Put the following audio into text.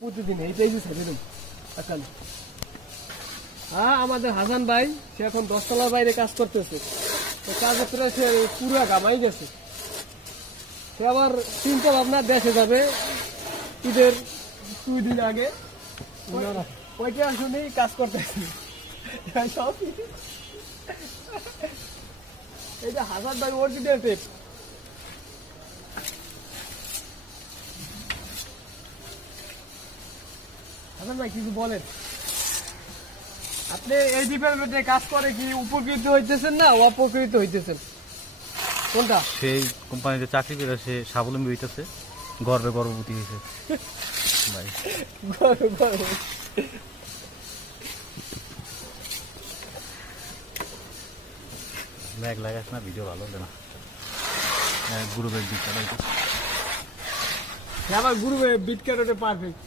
প্রতিদিন এইটাই যে ছেড়ে দেব সকালে। হ্যাঁ, আমাদের হাসান ভাই সে এখন 10 তলার বাইরে কাজ করতেছে। তো কাজের প্রায় সে পুরা গামাই গেছে। সে আবার চিন্তা ভাবনা দেশে যাবে ঈদের 2 দিন আগে। ওইটা শুনি কাজ করতেছি সব। এই যে হাসান ভাই অরিজিনাল টেপ। হাসান ভাই কিছু বলেন, আপনি এই ডিপার্টমেন্টে কাজ করে কি উপকৃত হইতেছেন না অপকৃত হইতেছেন কোনটা? সেই কোম্পানিতে চাকরি করে সে স্বাবলম্বী হইতেছে, গর্বে গর্ভবতী হয়েছে ভাই। ল্যাগ লাগাস না, ভিডিও ভালো হবে না। গ্রুপের দিকটা আমার গ্রুপে বিট ক্যারেটে পারফেক্ট।